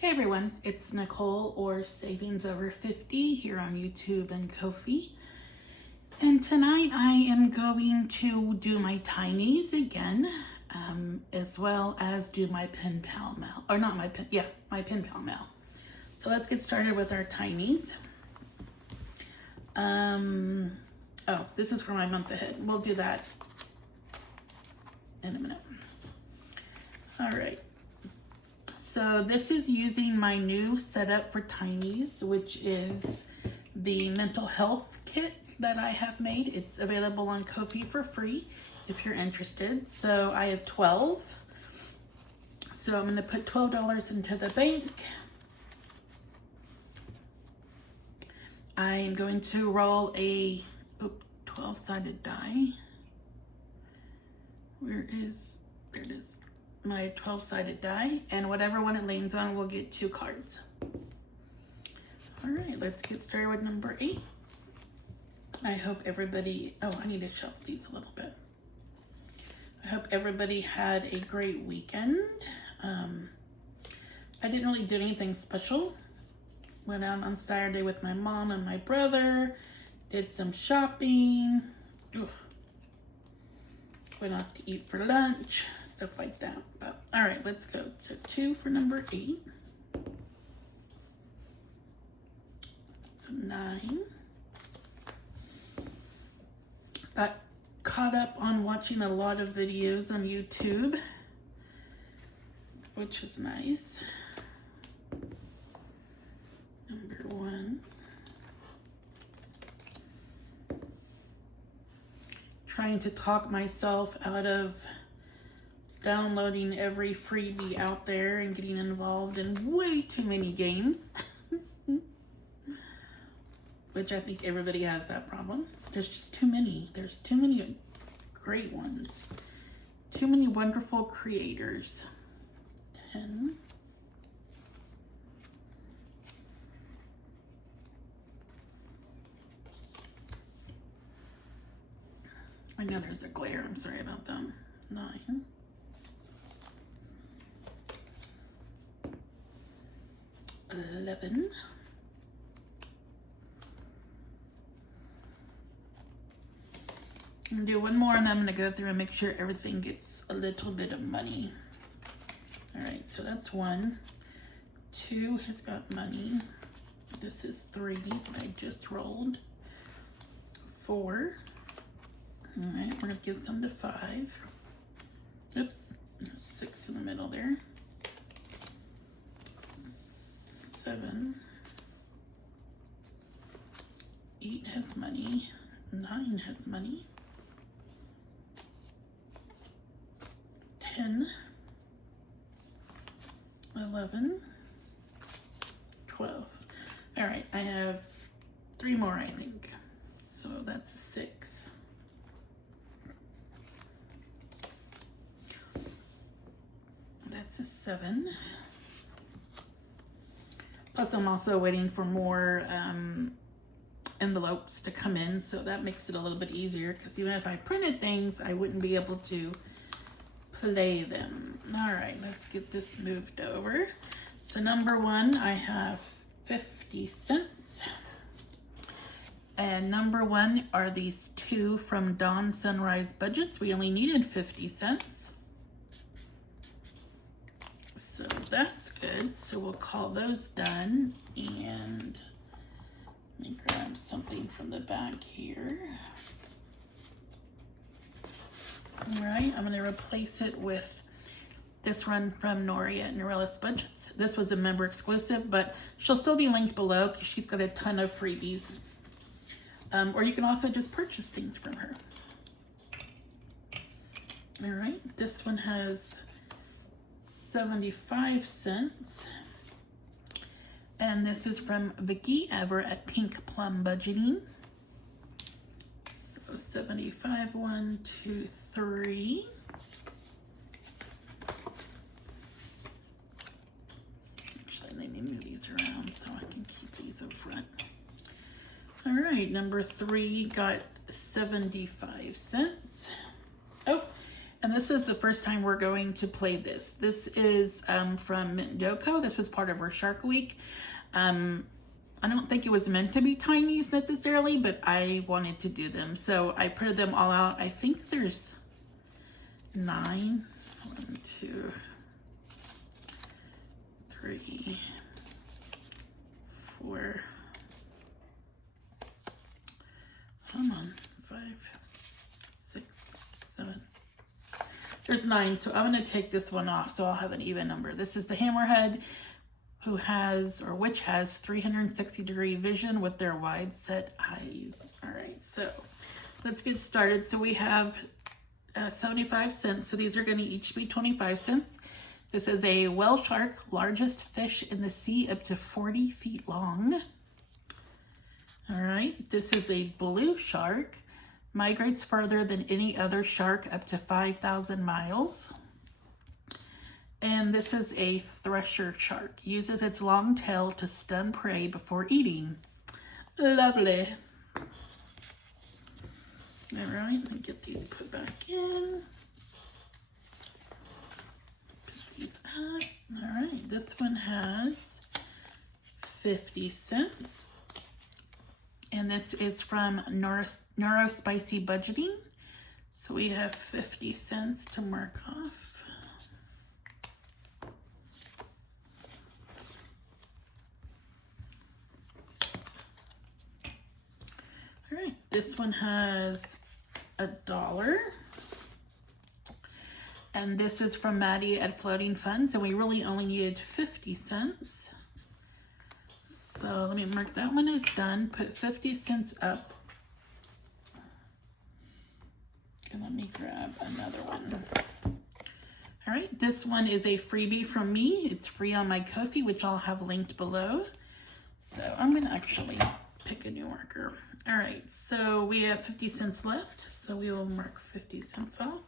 Hey everyone, it's Nicole or Savings Over 50 here on YouTube and Ko-fi. And tonight I am going to do my Tinies again, as well as do my pen pal mail. Or not my pen, yeah, my pen pal mail. So let's get started with our Tinies. Oh, this is for my month ahead. We'll do that in a minute. All right. So this is using my new setup for Tinies, which is the mental health kit that I have made. It's available on Ko-fi for free if you're interested. So I have 12. So I'm going to put $12 into the bank. I'm going to roll a 12-sided die. There it is. My 12-sided die, and whatever one it lands on will get 2 cards. All right, let's get started with number 8. I hope everybody, I need to shelf these a little bit. I hope everybody had a great weekend. I didn't really do anything special. Went out on Saturday with my mom and my brother, did some shopping. Went out to eat for lunch. Stuff like that. But all right, let's go. So 2 for number 8. So 9. Got caught up on watching a lot of videos on YouTube, which is nice. Number 1. Trying to talk myself out of downloading every freebie out there and getting involved in way too many games. Which I think everybody has that problem. There's just too many. There's too many great ones. Too many wonderful creators. 10. I know there's a glare. I'm sorry about that. 9. 11. 'I'm gonna do one more and then I'm gonna go through and make sure everything gets a little bit of money. All right, so that's 1. 2 has got money. This is 3 that I just rolled. 4. All right, we're gonna give some to 5. Oops, 6 in the middle there. 7. 8 has money. 9 has money. 10. 11. 12. All right, I have 3 more, I think. So that's 6. That's a 7. Plus, I'm also waiting for more envelopes to come in, so that makes it a little bit easier, because even if I printed things, I wouldn't be able to play them. All right, let's get this moved over. So number 1, I have 50 cents. And number 1 are these 2 from Dawn Sunrise Budgets. We only needed 50 cents. So that's good. So we'll call those done, and let me grab something from the back here. All right, I'm going to replace it with this one from Nori at Norellis Budgets. This was a member exclusive, but she'll still be linked below because she's got a ton of freebies. Or you can also just purchase things from her. All right, this one has 75 cents. And this is from Vicky Ever at Pink Plum Budgeting. So 75, 1, 2, 3. Actually, let me move these around so I can keep these up front. All right, number 3 got 75 cents. Oh, and And this is the first time we're going to play this. This is from Mindoko. This was part of our Shark Week. I don't think it was meant to be Tinies necessarily, but I wanted to do them. So I printed them all out. I think there's 9. 1, 2, 3, 4. Come on. 5, 6, 7. There's 9, so I'm going to take this one off so I'll have an even number. This is the Hammerhead, who has, or which has 360-degree vision with their wide set eyes. All right, so let's get started. So we have 75 cents. So these are going to each be 25 cents. This is a whale shark, largest fish in the sea, up to 40 feet long. All right, this is a blue shark, migrates further than any other shark, up to 5,000 miles. And this is a thresher shark, uses its long tail to stun prey before eating. Lovely. All right, let me get these put back in. Put these up. All right, this one has 50 cents. And this is from Neurospicy Budgeting. So we have 50 cents to mark off. All right, this one has $1. And this is from Maddie at Floating Funds, and we really only needed 50 cents. So let me mark that one as done, put 50 cents up. And let me grab another one. All right, this one is a freebie from me. It's free on my Ko-fi, which I'll have linked below. So I'm gonna actually pick a new marker. All right, so we have 50 cents left. So we will mark 50 cents off.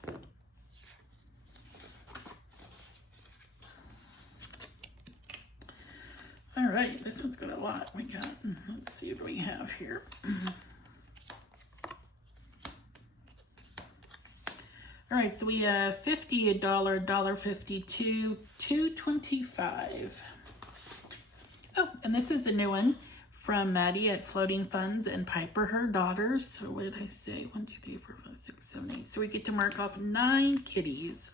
All right, this one's got a lot. We got, let's see what we have here. All right, so we have 50, $1, $1.52, $2.25. Oh, and this is a new one from Maddie at Floating Funds and Piper, her daughters. So what did I say? 1, 2, 3, 4, 5, 6, 7, 8. So we get to mark off 9 kitties.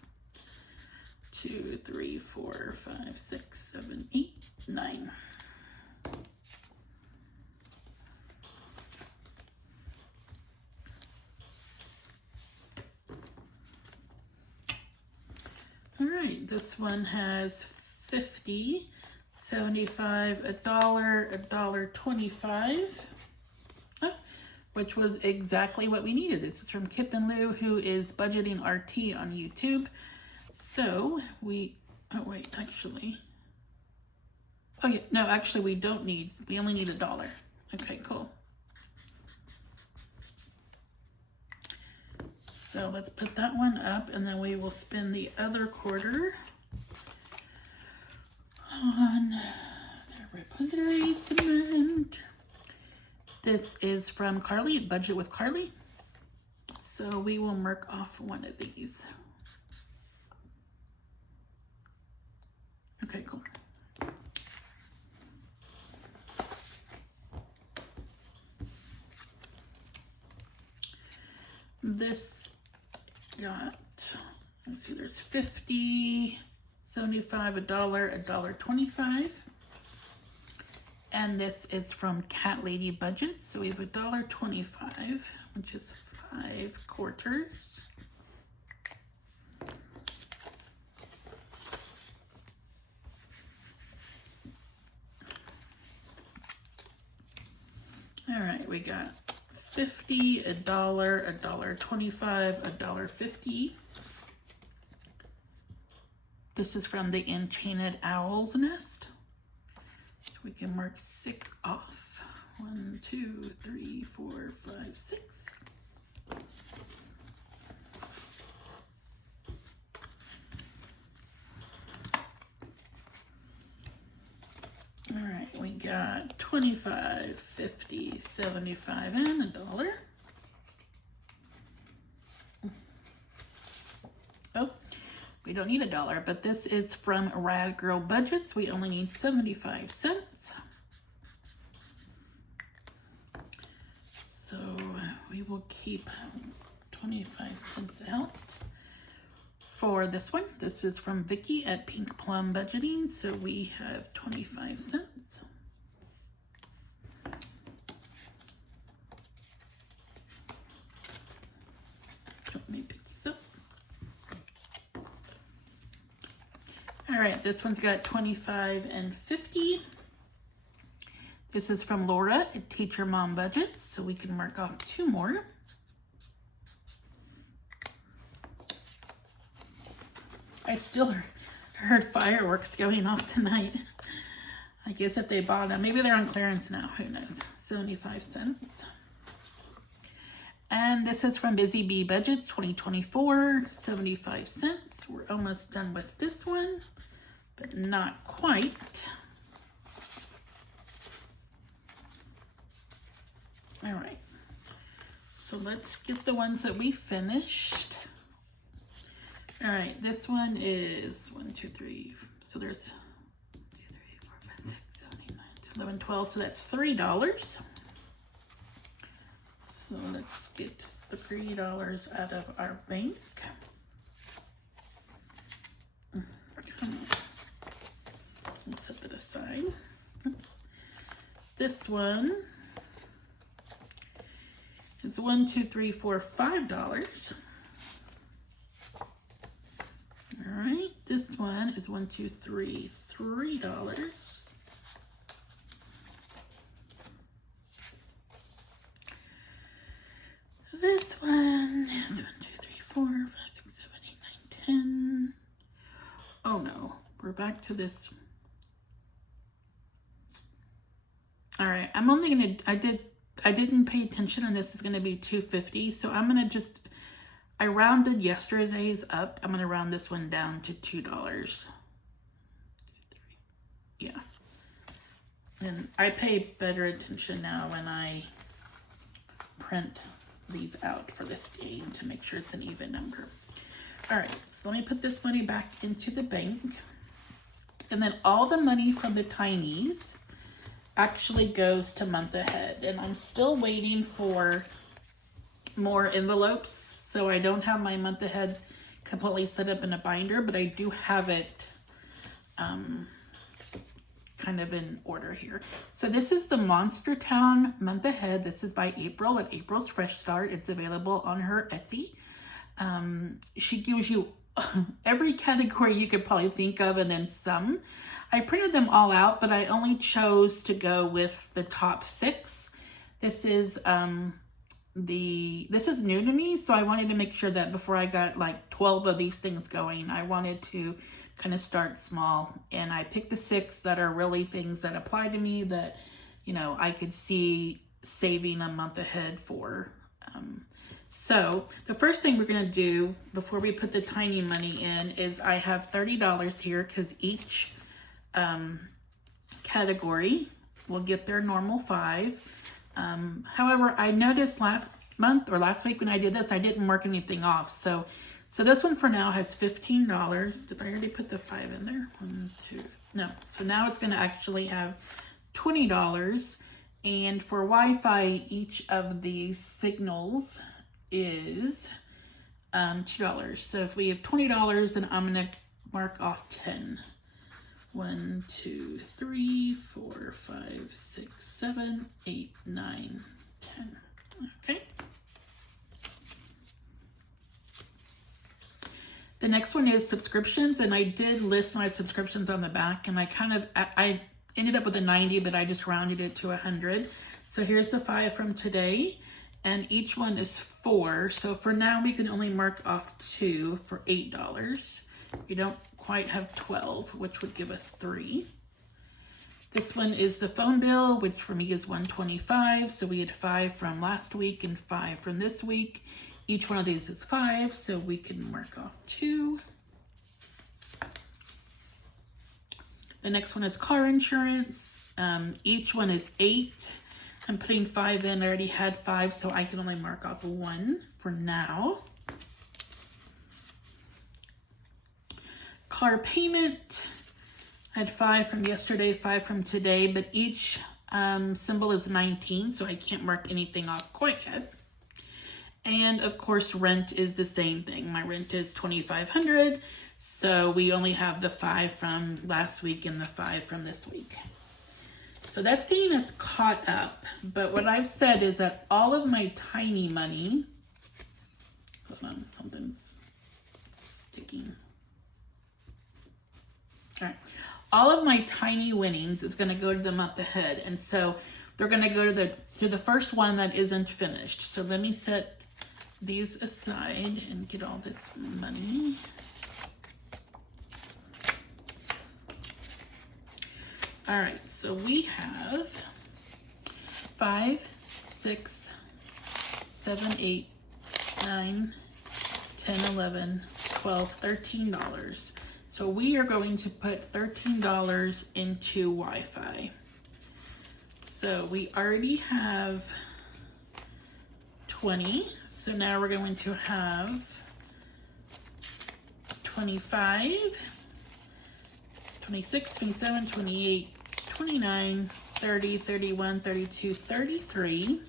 2, 3, 4, 5, 6, 7, 8, 9. All right, this one has 50, 75, $1, $1.25, which was exactly what we needed. This is from Kip and Lou, who is Budgeting RT on YouTube. So we, oh wait, actually, oh yeah, no, actually we don't need, we only need $1. Okay, cool. So let's put that one up, and then we will spin the other quarter on replenary cement. This is from Carly, Budget with Carly. So we will mark off one of these. Okay, cool. This got, let's see, there's 50, 75, $1, $1.25. And this is from Cat Lady Budget. So we have $1.25, which is 5 quarters. All right, we got 50, $1, $1.25, $1.50. This is from the Enchanted Owl's Nest. So we can mark 6 off. 1, 2, 3, 4, 5, 6. All right, we got 25, 50, 75, and $1. don't need $1, but this is from Rad Girl Budgets. We only need 75 cents. So we will keep 25 cents out for this one. This is from Vicky at Pink Plum Budgeting. So we have 25 cents. Let me pick these up. All right, this one's got 25 and 50. This is from Laura at Teacher Mom Budgets, so we can mark off 2 more. I still heard fireworks going off tonight. I guess if they bought them, maybe they're on clearance now, who knows. 75 cents. And this is from Busy Bee Budgets 2024, 75 cents. We're almost done with this one, but not quite. All right, so let's get the ones that we finished. All right, this one is 1, 2, 3. So there's 2, 3, 4, 5, 6, 7, 8, 9, 10, 11, 12. So that's $3. So let's get the $3 out of our bank. Let's set that aside. This one is $1, 2, 3, 4, $5. All right, this one is 1, 2, 3, $3. This one is 1, 2, 3, 4, 5, 6, 7, 8, 9, 10. Oh no, we're back to this. All right, I'm only gonna, I didn't pay attention, and this is gonna be $2.50. So I'm gonna just, I rounded yesterday's up. I'm gonna round this one down to $2. Yeah. And I pay better attention now when I print these out for this game to make sure it's an even number. All right, so let me put this money back into the bank. And then all the money from the Tinies actually goes to month ahead. And I'm still waiting for more envelopes. So I don't have my month ahead completely set up in a binder, but I do have it kind of in order here. So this is the Monster Town month ahead. This is by April at April's Fresh Start. It's available on her Etsy. She gives you every category you could probably think of and then some. I printed them all out, but I only chose to go with the top 6. This is this is new to me, so I wanted to make sure that before I got like 12 of these things going, I wanted to kind of start small, and I picked the 6 that are really things that apply to me that, you know, I could see saving a month ahead for. So the first thing we're going to do before we put the tiny money in is I have $30 here because each category will get their normal 5. However, I noticed last month or last week when I did this, I didn't mark anything off. So this one for now has $15. Did I already put the 5 in there? 1, 2, no. So now it's going to actually have $20. And for Wi-Fi, each of these signals is $2. So if we have $20, then I'm going to mark off 10. 1, 2, 3, 4, 5, 6, 7, 8, 9, 10. Okay. The next one is subscriptions, and I did list my subscriptions on the back, and I ended up with a 90, but I just rounded it to 100. So here's the 5 from today, and each one is 4. So for now, we can only mark off 2 for $8. We don't quite have 12, which would give us 3. This one is the phone bill, which for me is $125. So we had 5 from last week and 5 from this week. Each one of these is 5, so we can mark off 2. The next one is car insurance. Each one is 8. I'm putting 5 in. I already had 5, so I can only mark off 1 for now. car payment. I had 5 from yesterday, 5 from today, but each symbol is 19, so I can't mark anything off quite yet. And of course, rent is the same thing. My rent is $2,500, so we only have the 5 from last week and the 5 from this week. So that's getting us caught up. But what I've said is that all of my tiny money, hold on, something's sticking. All right. All of my tiny winnings is going to go to the month ahead. And so they're going to go to the first one that isn't finished. So let me set these aside and get all this money. All right, so we have 5, 6, 7, 8, 9, 10, 11, 12, $13. So we are going to put $13 into Wi-Fi. So we already have 20. So now we're going to have 25, 26, 27, 28, 29, 30, 31, 32, 33.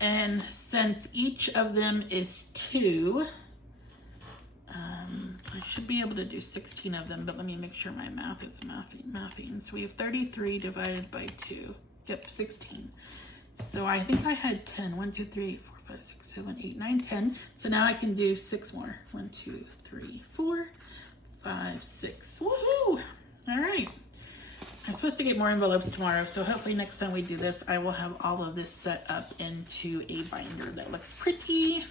And since each of them is 2, I should be able to do 16 of them, but let me make sure my math is mathing. So we have 33 divided by 2. Yep, 16. So I think I had 10. 1, 2, 3, 4, 5, 6, 7, 8, 9, 10. So now I can do 6 more. 1, 2, 3, 4, 5, 6. Woohoo! All right. I'm supposed to get more envelopes tomorrow, so hopefully next time we do this, I will have all of this set up into a binder that looks pretty.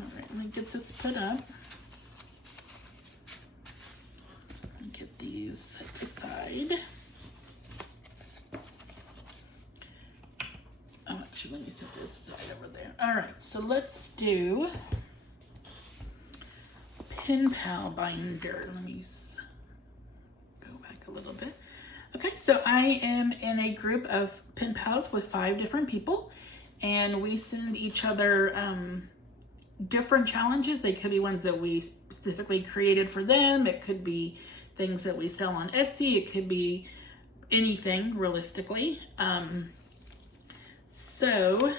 All right, let me get this put up. Let me get these set aside. Oh, actually, let me set this aside over there. All right, so let's do pen pal binder. Let me go back a little bit. Okay, so I am in a group of pen pals with 5 different people, and we send each other different challenges. They could be ones that we specifically created for them. It could be things that we sell on Etsy. It could be anything, realistically. So,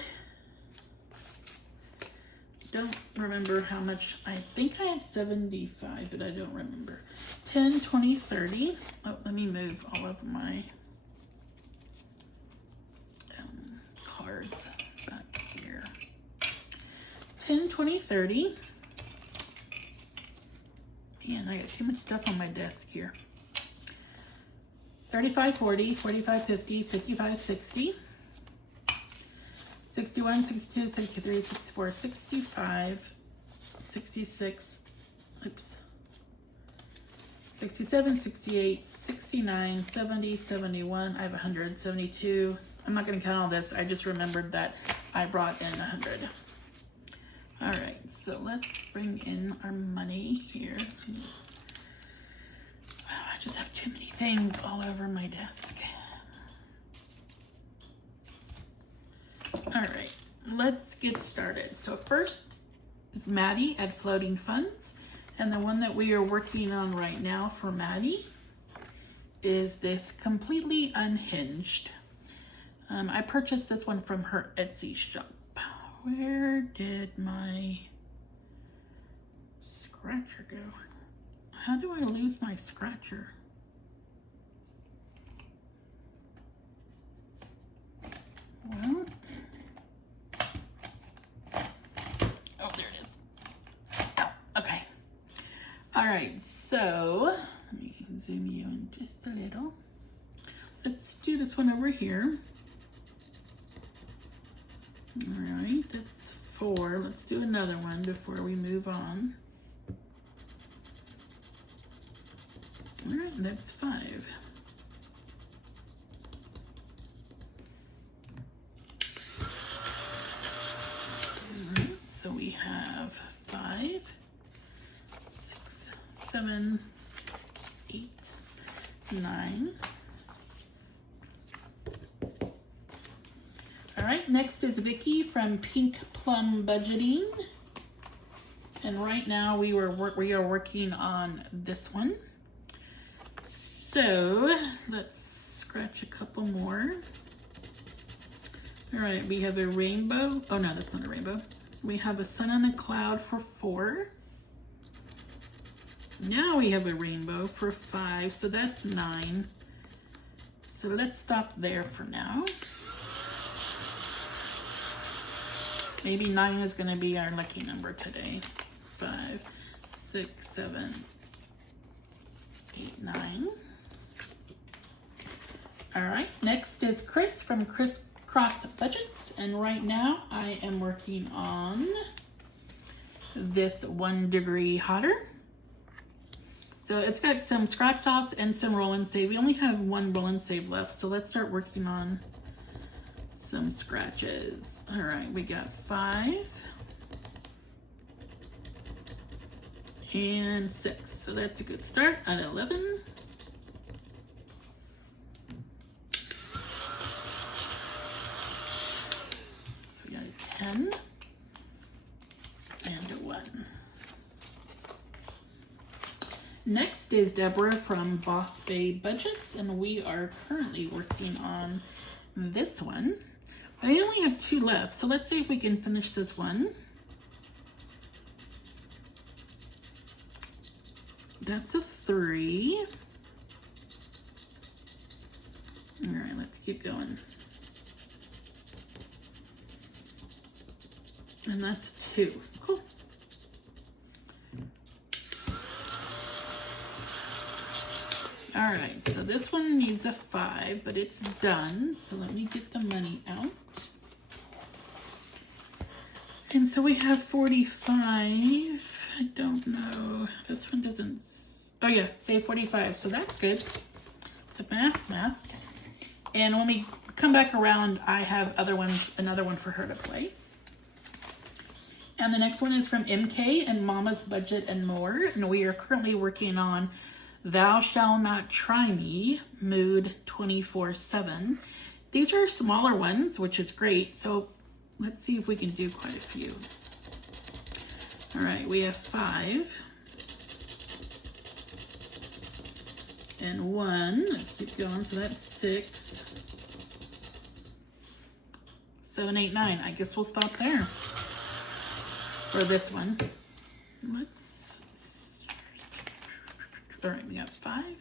don't remember how much. I think I have 75, but I don't remember. 10, 20, 30. Oh, let me move all of my cards back here. 10, 20, 30. Man, I got too much stuff on my desk here. 35, 40, 45, 50, 55, 60. 61, 62, 63, 64, 65, 66, oops, 67, 68, 69, 70, 71, I have 100, 72. I'm not going to count all this. I just remembered that I brought in 100. All right, so let's bring in our money here. Wow, I just have too many things all over my desk. All right, let's get started. So first is Maddie at Floating Funds. And the one that we are working on right now for Maddie is this Completely Unhinged. I purchased this one from her Etsy shop. Where did my scratcher go? How do I lose my scratcher? Well, oh, there it is. Oh, okay. All right, so let me zoom you in just a little. Let's do this one over here. All right, that's 4. Let's do another one before we move on. All right, that's 5. All right, so we have 5, 6, 7, 8, 9. All right, next is Vicky from Pink Plum Budgeting. and right now we are working on this one. So let's scratch a couple more. All right, we have a rainbow. Oh no, that's not a rainbow. We have a sun and a cloud for 4. Now we have a rainbow for 5, so that's 9. So let's stop there for now. Maybe 9 is going to be our lucky number today. 5, 6, 7, 8, 9. All right, next is Chris from Chris Cross Budgets, and right now I am working on this 1 degree hotter. So it's got some scratch offs and some roll and save. We only have 1 roll and save left, so let's start working on some scratches. All right, we got 5 and 6, so that's a good start at 11. So we got a 10 and a 1. Next is Deborah from Boss Bay Budgets, and we are currently working on this one. I only have 2 left, so let's see if we can finish this one. That's a 3. All right, let's keep going. And that's a 2. Cool. All right, so this one needs a 5, but it's done. So let me get the money out. And so we have 45. I don't know. This one doesn't. Oh yeah, say 45. So that's good. So math. And when we come back around, I have another one for her to play. And the next one is from MK and Mama's Budget and More. And we are currently working on Thou Shall Not Try Me, Mood 24/7. These are smaller ones, which is great. So let's see if we can do quite a few. All right, we have 5 and 1. Let's keep going. So that's 6, 7, 8, 9. I guess we'll stop there for this one. All right, we got 5,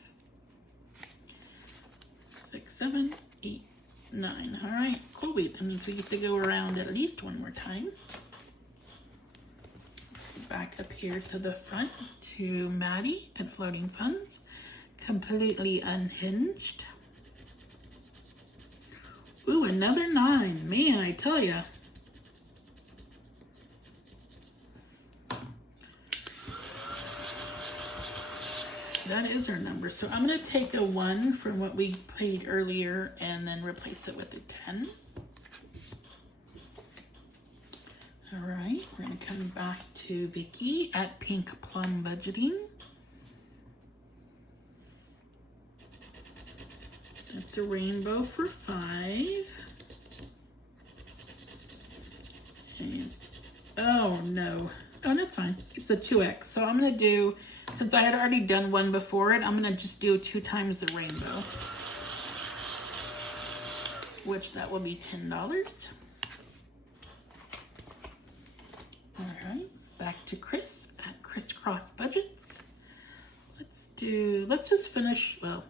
6, 7, 8, 9. All right, cool. That means we get to go around at least 1 more time. Back up here to the front to Maddie at Floating Funds. Completely Unhinged. Ooh, another 9. Man, I tell ya. That is our number. So I'm going to take a 1 from what we paid earlier and then replace it with a 10. All right, we're going to come back to Vicky at Pink Plum Budgeting. That's a rainbow for 5. And, oh no. Oh, that's fine. It's a 2X. So I'm going to do, since I had already done one before it, I'm going to just do 2 times the rainbow, which that will be $10. All right, back to Chris at Crisscross Budgets. Let's just finish, well,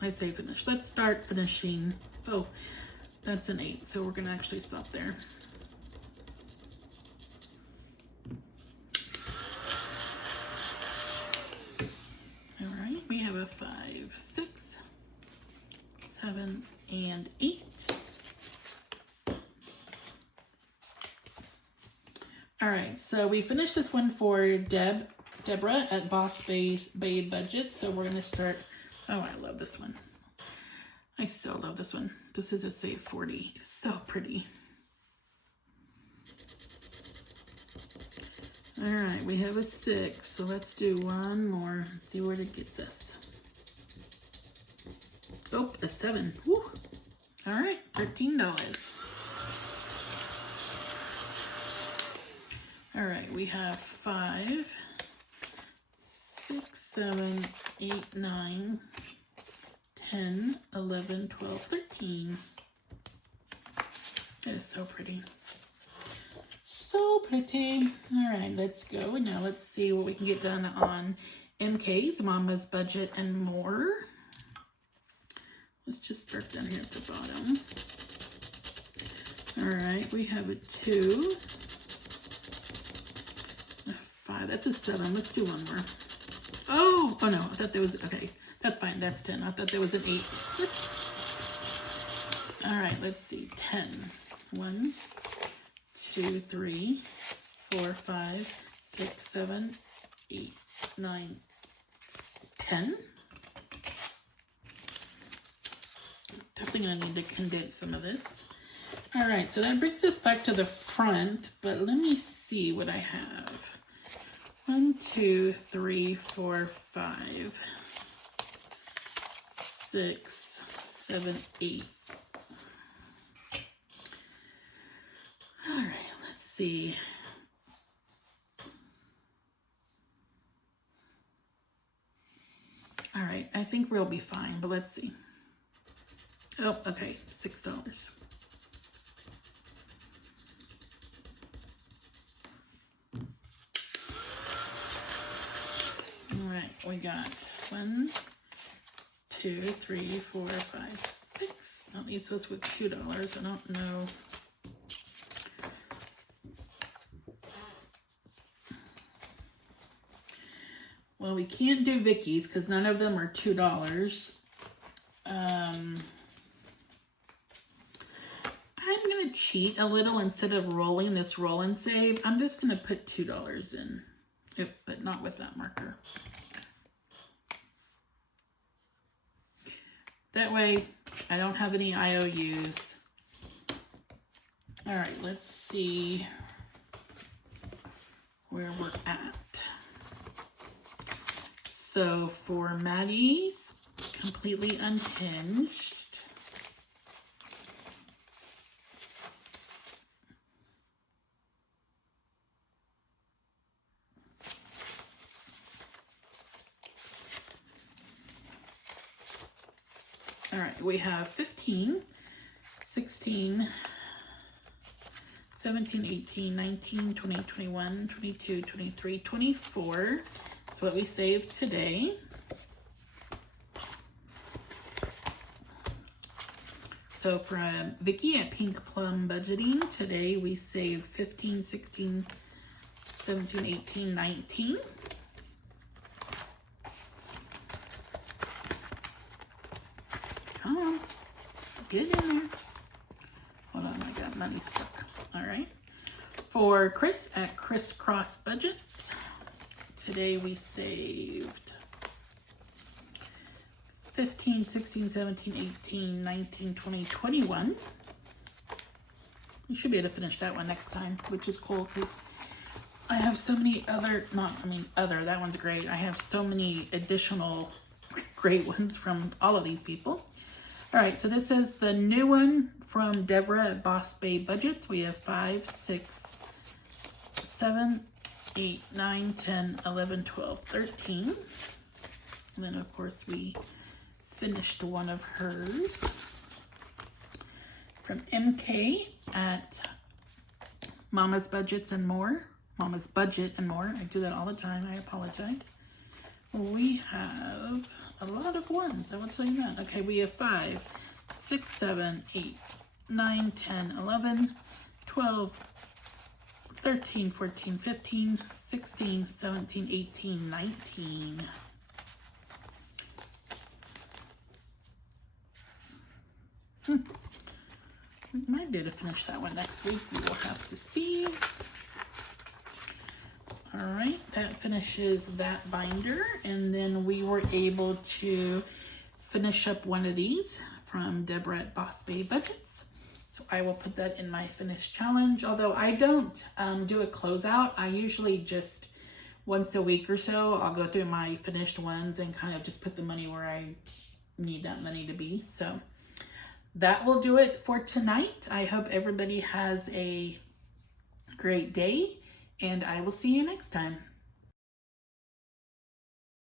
I say finish. Let's start finishing. Oh, that's an 8, so we're going to actually stop there. All right, we have a 5, 6, 7, and 8. All right, so we finished this one for Deborah at Boss Bay Budget. So we're going to start. Oh, I love this one. I so love this one. This is a Save 40. So pretty. All right, we have a 6. So let's do one more. Let's see where it gets us. Oh, a 7. Woo. All right, $13. All right, we have 5, 6, 7, 8, 9, 10, 11, 12, 13. That is so pretty. So pretty. All right, let's go. Now let's see what we can get done on MK's, Mama's Budget, and More. Let's just start down here at the bottom. All right, we have a 2, a 5. That's a 7. Let's do one more. Oh no, I thought there was, okay, that's fine. That's 10. I thought there was an 8. All right, let's see. 10. 1, 2, 3, 4, 5, 6, 7, 8, 9, 10. Definitely gonna need to condense some of this. All right, so that brings us back to the front, but let me see what I have. 1, 2, 3, 4, 5, 6, 7, 8. All right, let's see. All right, I think we'll be fine, but let's see. Oh, okay, $6. All right, we got 1, 2, 3, 4, 5, 6. That leaves us with $2. I don't know. Well, we can't do Vicky's because none of them are $2. I'm going to cheat a little. Instead of rolling this roll and save, I'm just going to put $2 in, but not with that marker. That way, I don't have any IOUs. All right, let's see where we're at. So for Maddie's, completely unhinged. All right, we have 15, 16, 17, 18, 19, 20, 21, 22, 23, 24. That's what we saved today. So from Vicky at Pink Plum Budgeting, today we saved 15, 16, 17, 18, 19. Come on, get in there. Hold on, I got money stuck. All right. For Chris at Crisscross Budgets, today we saved 15, 16, 17, 18, 19, 20, 21. We should be able to finish that one next time, which is cool because I have so many other, that one's great. I have so many additional great ones from all of these people. All right, so this is the new one from Deborah at Boss Bay Budgets. We have 5, 6, 7, 8, 9, 10, 11, 12, 13. And then, of course, we finished one of hers from MK at Mama's Budgets and More. Mama's Budget and More. I do that all the time. I apologize. We have a lot of ones. I will tell you that. Okay, we have 5, 6, 7, 8, 9, 10, 11, 12, 13, 14, 15, 16, 17, 18, 19. We might be able to finish that one next week. We will have to see. All right, that finishes that binder. And then we were able to finish up one of these from Deborah at Boss Bay Budgets. So I will put that in my finished challenge. Although I don't do a closeout. I usually just once a week or so, I'll go through my finished ones and kind of just put the money where I need that money to be. So that will do it for tonight. I hope everybody has a great day. and I will see you next time.